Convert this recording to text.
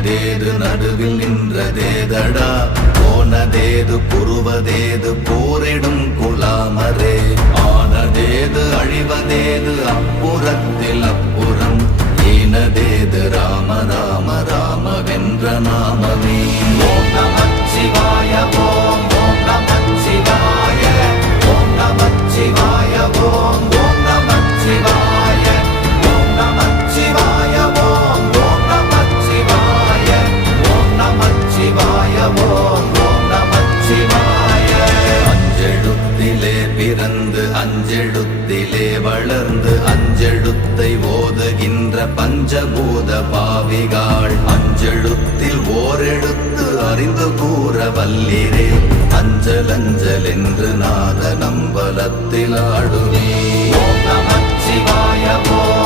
ஆயதேது நடுவில் நின்றதேதடா போனதேது புருவதேது போரிடும் குலாமரே ஆனதேது அழிவதேது அப்புறத்தில் அப்புறம் ஈனதேது ராம ராம ராம வென்ற நாமமே ஓம் நமச்சிவாய ஓம் ஓம் நமச்சிவாய ஓம் நமச்சிவாய ஓம் ஓம் நமச்சிவாய ஓம் நமச்சிவாய ஓம் ஓம் நமச்சிவாய ஓம் நமச்சிவாய ஓம் ஓம் நமச்சிவாய அஞ்செழுத்திலே பிறந்து அஞ்செழுத்திலே வளர்ந்து அஞ்செழுத்தை ஓதுகின்ற பஞ்சபூத பாவிகாள் அஞ்செழுத்தில் ஓரெழுத்து அறிந்து கூற வல்லிரே அஞ்சல் அஞ்சல் என்று நாத நம்பலத்தில் ஆடுவே ஓம் நமச்சிவாய ஓம்